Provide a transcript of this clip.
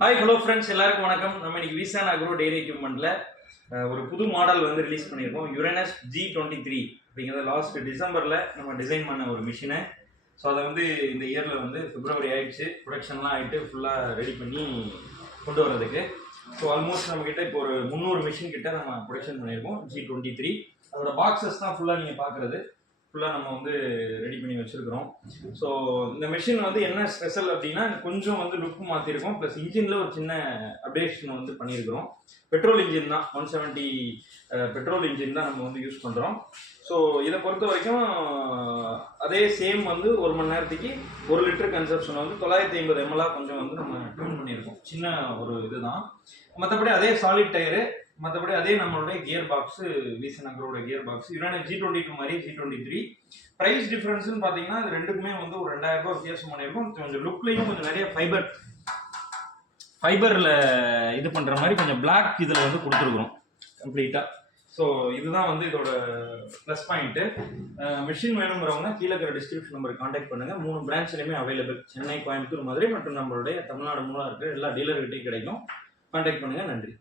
Hi hello friends எல்லாருக்கும் வணக்கம். நம்ம இன்னைக்கு விசான் அக்ரோ டெய்ரி எக்யூப்மெண்ட்ல ஒரு புது மாடல் வந்து ரிலீஸ் பண்ணியிருக்கோம். யுரேனஸ் ஜி டுவெண்ட்டி த்ரீ அப்படிங்கிறத லாஸ்ட் டிசம்பரில் நம்ம டிசைன் பண்ண ஒரு மிஷினை ஸோ அதை வந்து இந்த இயரில் வந்து பிப்ரவரி ஆயிடுச்சு. ப்ரொடக்ஷன்லாம் ஆகிட்டு ஃபுல்லாக ரெடி பண்ணி கொண்டு வர்றதுக்கு. ஸோ ஆல்மோஸ்ட் நம்மக்கிட்ட இப்போ ஒரு முந்நூறு மிஷின் கிட்ட நம்ம ப்ரொடக்ஷன் பண்ணியிருக்கோம். ஜி டுவெண்ட்டி த்ரீ அதோட பாக்ஸஸ் தான் ஃபுல்லாக நீங்கள் பார்க்குறது ஃபுல்லாக நம்ம வந்து ரெடி பண்ணி வச்சுருக்கிறோம். ஸோ இந்த மிஷின் வந்து என்ன ஸ்பெஷல் அப்படின்னா கொஞ்சம் வந்து லுக் மாற்றிருக்கோம் ப்ளஸ் இன்ஜினில் ஒரு சின்ன அப்டேஷன் வந்து பண்ணியிருக்கிறோம் பெட்ரோல் இன்ஜின் தான். ஒன் செவன்ட்டி பெட்ரோல் இன்ஜின் தான் நம்ம வந்து யூஸ் பண்ணுறோம் ஸோ இதை பொறுத்த வரைக்கும் அதே சேம் வந்து ஒரு மணி நேரத்துக்கு ஒரு லிட்டர் கன்சப்ஷன் வந்து தொள்ளாயிரத்தி ஐம்பது எம்எல்ஆ கொஞ்சம் வந்து நம்ம டியூன் பண்ணியிருக்கோம். சின்ன ஒரு இதுதான். மற்றபடி அதே சாலிட் டயரு மற்றபடி அதே நம்மளுடைய கியர் பாக்ஸ் வீசன் நகரோட கியர் பாக்ஸ் யுனானி ஜி டுவெண்ட்டி டூ மாதிரி ஜி டுவெண்ட்டி த்ரீ ப்ரைஸ் டிஃப்ரென்ஸ்னு பார்த்தீங்கன்னா இது ரெண்டுக்குமே வந்து ஒரு ரெண்டாயிரம் ரூபாய் வித்தியாசம் பண்ணியிருக்கும். கொஞ்சம் லுக்லையும் கொஞ்சம் நிறைய ஃபைபர் ஃபைபரில் இது பண்ணுற மாதிரி கொஞ்சம் பிளாக் இதில் வந்து கொடுத்துருக்குறோம். கம்ப்ளீட்டாக ஸோ இதுதான் வந்து இதோட ப்ளஸ் பாயிண்ட்டு மிஷின் வேணுங்கிறவங்க கீழே இருக்கிற டிஸ்கிரிப்ஷன் நம்பருக்கு காண்டாக்ட் பண்ணுங்கள் மூணு பிரான்ச்லையுமே அவைலபிள் சென்னை கோயம்புத்தூர் மதுரை மற்றும் நம்மளுடைய தமிழ்நாடு மூலம் இருக்கிற எல்லா டீலர்கிட்டையும் கிடைக்கும். காண்டாக்ட் பண்ணுங்கள் நன்றி.